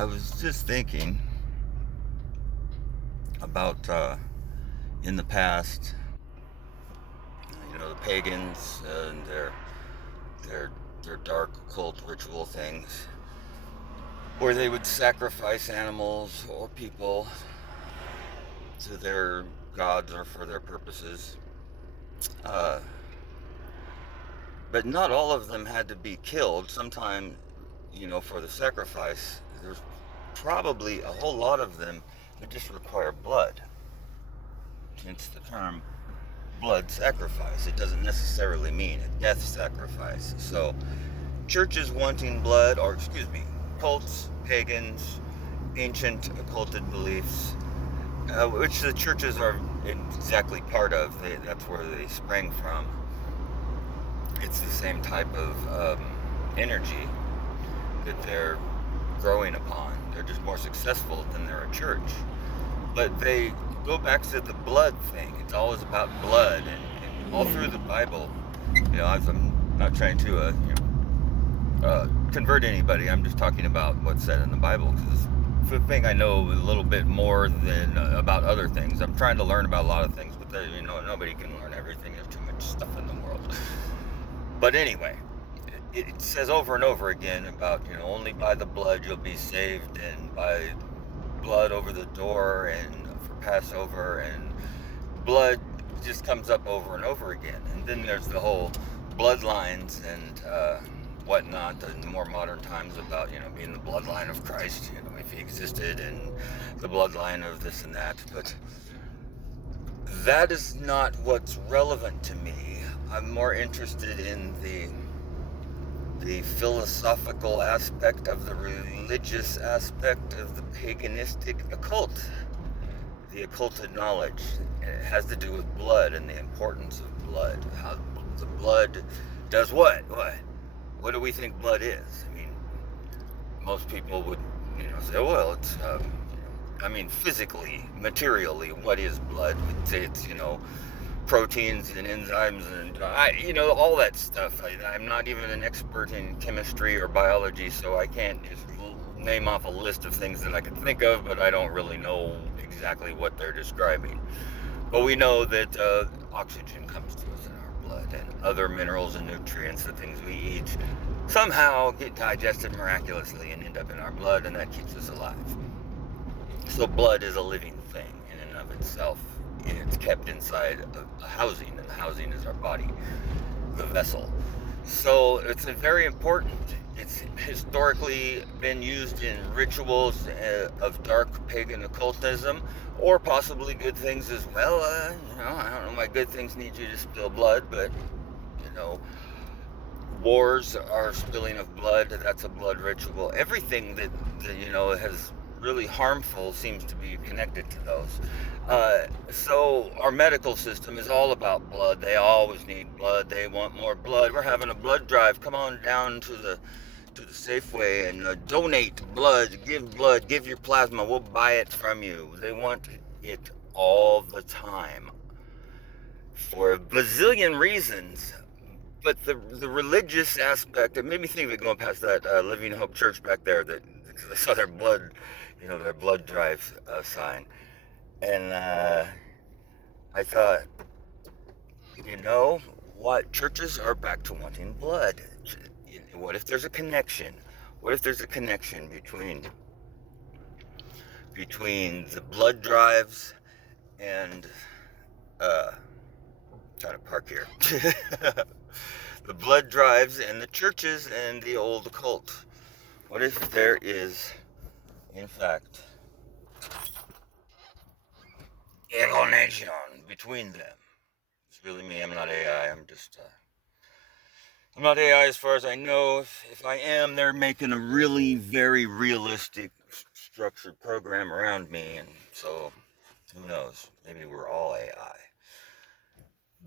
I was just thinking about in the past, the pagans and their their dark occult ritual things, where they would sacrifice animals or people to their gods or for their purposes. Uh, but not all of them had to be killed. Sometimes, for the sacrifice, there's probably a whole lot of them that just require blood. Hence the term blood sacrifice. It doesn't necessarily mean a death sacrifice. So, churches wanting blood, or excuse me, cults, pagans, ancient occulted beliefs, which the churches are exactly part of. That's where they sprang from. It's the same type of energy that they're growing upon. They're just more successful than they're a church. But they go back to the blood thing. It's always about blood, and all through the Bible. I'm not trying to convert anybody. I'm just talking about what's said in the Bible, because it's the thing I know a little bit more than about other things. I'm trying to learn about a lot of things, but nobody can learn everything. There's too much stuff in the world. But anyway, it says over and over again about, only by the blood you'll be saved, and by blood over the door and for Passover, and blood just comes up over and over again. And then there's the whole bloodlines and whatnot in more modern times about, being the bloodline of Christ, if he existed, and the bloodline of this and that. But that is not what's relevant to me. I'm more interested in the philosophical aspect of the religious aspect of the paganistic occult, the occulted knowledge. It has to do with blood and the importance of blood. How the blood does what? What do we think blood is? I mean, most people would, say, well, it's, physically, materially, what is blood? We'd say it's, proteins and enzymes and, all that stuff. I'm not even an expert in chemistry or biology, so I can't just name off a list of things that I can think of, but I don't really know exactly what they're describing. But we know that oxygen comes to us in our blood, and other minerals and nutrients, the things we eat, somehow get digested miraculously and end up in our blood, and that keeps us alive. So blood is a living thing in and of itself. And it's kept inside a housing, and the housing is our body, the vessel. So it's very important. It's historically been used in rituals of dark pagan occultism, or possibly good things as well. I don't know why good things need you to spill blood, but wars are spilling of blood. That's a blood ritual. Everything that has really harmful seems to be connected to those. So our medical system is all about blood. They always need blood. They want more blood. We're having a blood drive. Come on down to the Safeway and donate blood. Give your plasma. We'll buy it from you. They want it all the time for a bazillion reasons. But the religious aspect, it made me think of it going past that Living Hope Church back there, that I saw their blood drive sign. And I thought, what? Churches are back to wanting blood. What if there's a connection? What if there's a connection between the blood drives and trying to park here. The blood drives and the churches and the old occult? What if there is, in fact, a connection between them? It's really me. I'm not AI. I'm not AI as far as I know. If I am, they're making a really very realistic structured program around me, and so who knows? Maybe we're all AI.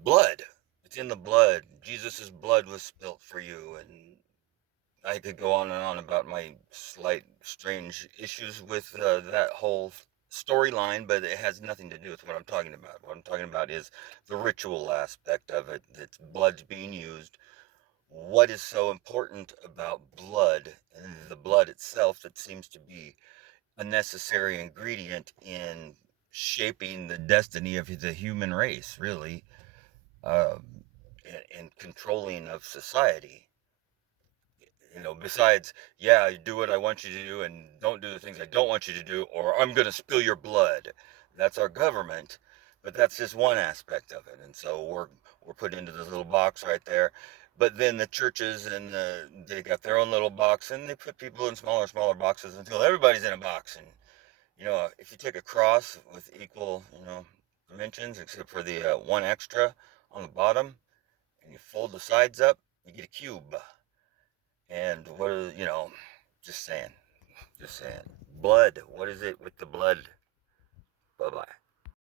Blood. It's in the blood. Jesus' blood was spilt for you, and I could go on and on about my slight strange issues with that whole storyline, but it has nothing to do with what I'm talking about. What I'm talking about is the ritual aspect of it, that blood's being used. What is so important about blood and the blood itself that seems to be a necessary ingredient in shaping the destiny of the human race, really, um, and controlling of society. Besides, yeah, you do what I want you to do and don't do the things I don't want you to do, or I'm going to spill your blood. That's our government, but that's just one aspect of it. And so we're put into this little box right there. But then the churches and they got their own little box, and they put people in smaller, smaller boxes until everybody's in a box. And if you take a cross with equal, dimensions, except for the one extra on the bottom, and you fold the sides up, you get a cube. And what are, just saying, just saying. Blood, what is it with the blood? Bye bye.